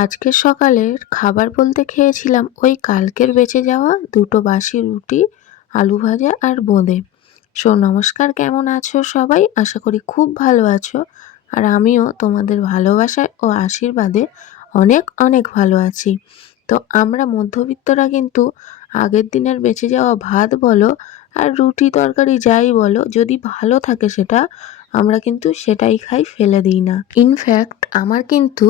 আজকের সকালের খাবার বলতে খেয়েছিলাম ওই কালকের বেঁচে যাওয়া দুটো বাসি রুটি, আলু ভাজা আর বোঁদে। নমস্কার, কেমন আছো সবাই? আশা করি খুব ভালো আছো। আর আমিও তোমাদের ভালোবাসায় ও আশীর্বাদে অনেক অনেক ভালো আছি। তো আমরা মধ্যবিত্তরা কিন্তু আগের দিনের বেঁচে যাওয়া ভাত বলো আর রুটি তরকারি যাই বলো, যদি ভালো থাকে সেটা আমরা কিন্তু সেটাই খাই, ফেলে দিই না। ইনফ্যাক্ট আমার কিন্তু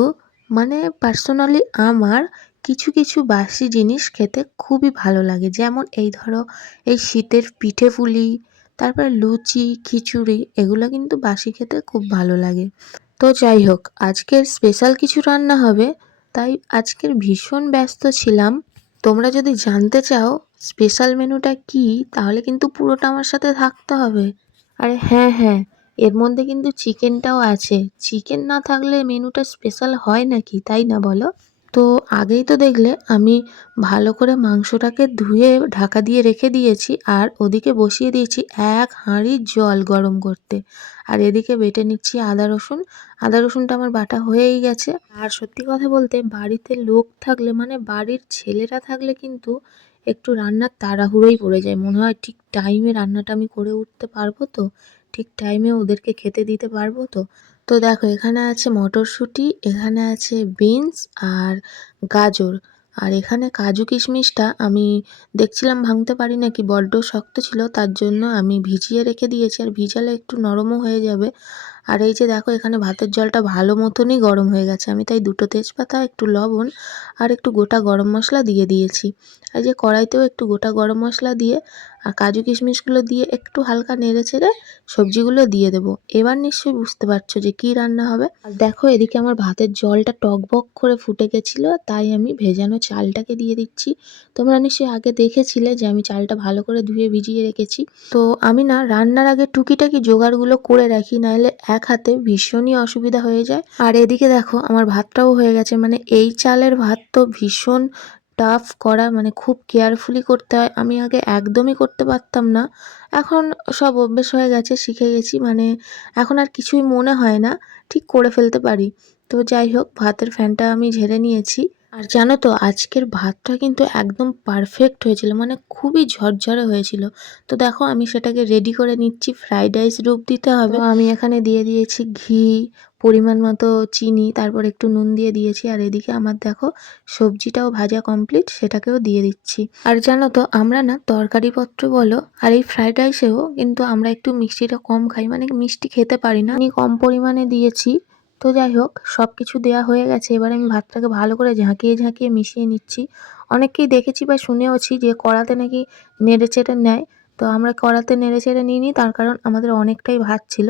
পার্সোনালি আমার কিছু কিছু বাসি জিনিস খেতে খুবই ভালো লাগে। যেমন এই ধরো, এই শীতের পিঠে পুলি, তারপর লুচি, খিচুড়ি, এগুলো কিন্তু বাসি খেতে খুব ভালো লাগে। তো যাই হোক, আজকের স্পেশাল কিছু রান্না হবে, তাই আজকের ভীষণ ব্যস্ত ছিলাম। তোমরা যদি জানতে চাও স্পেশাল মেনুটা কি, তাহলে কিন্তু পুরোটা আমার সাথে থাকতে হবে। আরে হ্যাঁ হ্যাঁ, এর মধ্যে কিন্তু চিকেনটাও আছে। চিকেন না থাকলে মেনুটা স্পেশাল হয় নাকি, তাই না বলো? তো আগেই তো দেখলে আমি ভালো করে মাংসটাকে ধুয়ে ঢাকা দিয়ে রেখে দিয়েছি, আর ওদিকে বসিয়ে দিয়েছি এক হাঁড়ি জল গরম করতে। আর এদিকে বেটে নিচ্ছি আদা রসুন। আদা রসুনটা আমার বাটা হয়েই গেছে। আর সত্যি কথা বলতে, বাড়িতে লোক থাকলে বাড়ির ছেলেরা থাকলে কিন্তু একটু রান্নার তাড়াহুড়োই পড়ে যায়। মনে হয় ঠিক টাইমে রান্নাটা আমি করে উঠতে পারবো তো, ঠিক টাইমে ওদেরকে খেতে দিতে পারবো তো। তো দেখো, এখানে আছে মটরশুঁটি, এখানে আছে বিনস আর গাজর, আর এখানে কাজু কিশমিশটা আমি দেখছিলাম ভাঙতে পারি নাকি, বড্ড শক্ত ছিল, তার জন্য আমি ভিজিয়ে রেখে দিয়েছি। আর ভিজালে একটু নরমও হয়ে যাবে। আর এই যে দেখো, এখানে ভাতের জলটা ভালো মতনই গরম হয়ে গেছে। আমি তাই দুটো তেজপাতা, একটু লবণ আর একটু গোটা গরম মশলা দিয়ে দিয়েছি। আর যে কড়াইতেও একটু গোটা গরম মশলা দিয়ে আর কাজু কিশমিশগুলো দিয়ে একটু হালকা নেড়ে চেড়ে সবজিগুলো দিয়ে দেবো। এবার নিশ্চয়ই বুঝতে পারছো যে কি রান্না হবে। আর দেখো, এদিকে আমার ভাতের জলটা টকবক করে ফুটে গেছিলো, তাই আমি ভেজানো চালটাকে দিয়ে দিচ্ছি। তোমরা নিশ্চয়ই আগে দেখেছিলে যে আমি চালটা ভালো করে ধুয়ে ভিজিয়ে রেখেছি। তো আমি না রান্নার আগে টুকিটাকি জোগাড়গুলো করে রাখি, নাহলে এক হাতে ভীষণই অসুবিধা হয়ে যায়। আর এদিকে দেখো, আমার ভাতটাও হয়ে গেছে। এই চালের ভাত তো ভীষণ টাফ করা, খুব কেয়ারফুলি করতে হয়। আমি আগে একদমই করতে পারতাম না, এখন সব অভ্যেস হয়ে গেছে, শিখে গেছি। এখন আর কিছুই মনে হয় না, ঠিক করে ফেলতে পারি। তো যাই হোক, ভাতের ফ্যানটা আমি ঝেড়ে নিয়েছি। আর জানো তো, আজকের ভাতটা কিন্তু একদম পারফেক্ট হয়েছিল, খুবই ঝরঝরে হয়েছিল। তো দেখো, আমি সেটাকে রেডি করে নিচ্ছি, ফ্রাইড রাইস রূপ দিতে হবে। তো আমি এখানে দিয়ে দিয়েছি ঘি, পরিমাণ মতো চিনি, তারপর একটু নুন দিয়ে দিয়েছি। আর এদিকে আমার দেখো সবজিটাও ভাজা কমপ্লিট, সেটাকেও দিয়ে দিচ্ছি। আর জানো তো, আমরা না তরকারিপত্র বলো আর এই ফ্রাইড রাইসেও কিন্তু আমরা একটু মিষ্টিটা কম খাই, মিষ্টি খেতে পারি না, আমি কম পরিমাণে দিয়েছি। তো যাই হোক, সব কিছু দেওয়া হয়ে গেছে। এবার আমি ভাতটাকে ভালো করে ঝাঁকিয়ে ঝাঁকিয়ে মিশিয়ে নিচ্ছি। অনেককেই দেখেছি বা শুনেওছি যে কড়াতে নাকি নেড়ে চেড়ে নেয়। তো আমরা কড়াতে নেড়ে চেড়ে নিইনি, তার কারণ আমাদের অনেকটাই ভাত ছিল।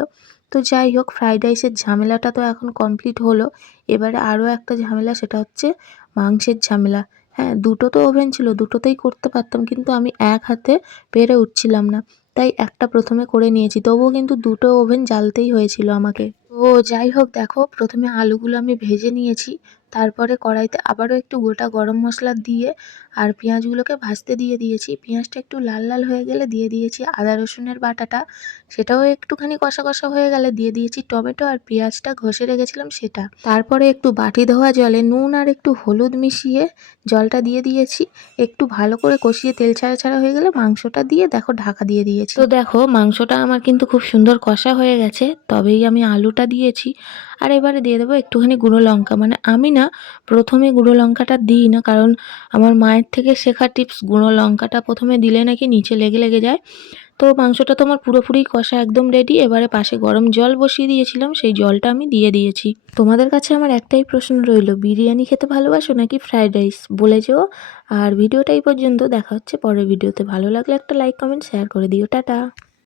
তো যাই হোক, ফ্রাইড রাইসের ঝামেলাটা তো এখন কমপ্লিট হলো। এবারে আরও একটা ঝামেলা, সেটা হচ্ছে মাংসের ঝামেলা। হ্যাঁ, দুটো তো ওভেন ছিল, দুটোতেই করতে পারতাম, কিন্তু আমি এক হাতে পেরে উঠছিলাম না, তাই একটা প্রথমে করে নিয়েছি। তবুও কিন্তু দুটো ওভেন জ্বালতেই হয়েছিল আমাকে। তো যাই হোক, দেখো প্রথমে আলুগুলো আমি ভেজে নিয়েছি, তারপরে কড়াইতে আবারও একটু গোটা গরম মশলা দিয়ে আর পেঁয়াজগুলোকে ভাজতে দিয়ে দিয়েছি। পেঁয়াজটা একটু লাল লাল হয়ে গেলে দিয়ে দিয়েছি আদা রসুনের বাটাটা, সেটাও একটুখানি কষা কষা হয়ে গেলে দিয়ে দিয়েছি টমেটো আর পেঁয়াজটা ঘষে রেখেছিলাম সেটা। তারপরে একটু বাটি ধোয়া জলে নুন আর একটু হলুদ মিশিয়ে জলটা দিয়ে দিয়েছি। একটু ভালো করে কষিয়ে তেল ছাড়া ছাড়া হয়ে গেলে মাংসটা দিয়ে দেখো ঢাকা দিয়ে দিয়েছি। তো দেখো, মাংসটা আমার কিন্তু খুব সুন্দর কষা হয়ে গেছে, তবেই আমি আলুটা দিয়েছি। আর এবারে দিয়ে দেবো একটুখানি গুঁড়ো লঙ্কা। আমি না প্রথমে গুঁড়ো লঙ্কাটা দিই না, কারণ আমার মায়ের থেকে শেখা টিপস, গুঁড়ো লঙ্কাটা প্রথমে দিলে নাকি নিচে লেগে লেগে যায়। তো মাংসটা তো আমার পুরোপুরি কষা একদম রেডি। এবারে পাশে গরম জল বসিয়ে দিয়েছিলাম, সেই জলটা আমি দিয়ে দিয়েছি। তোমাদের কাছে আমার একটাই প্রশ্ন রইল, বিরিয়ানি খেতে ভালোবাসো নাকি ফ্রাইড রাইস? বলে যেও। আর ভিডিওটা এই পর্যন্ত, দেখা হচ্ছে পরের ভিডিওতে। ভালো লাগলে একটা লাইক কমেন্ট শেয়ার করে দিও। টাটা।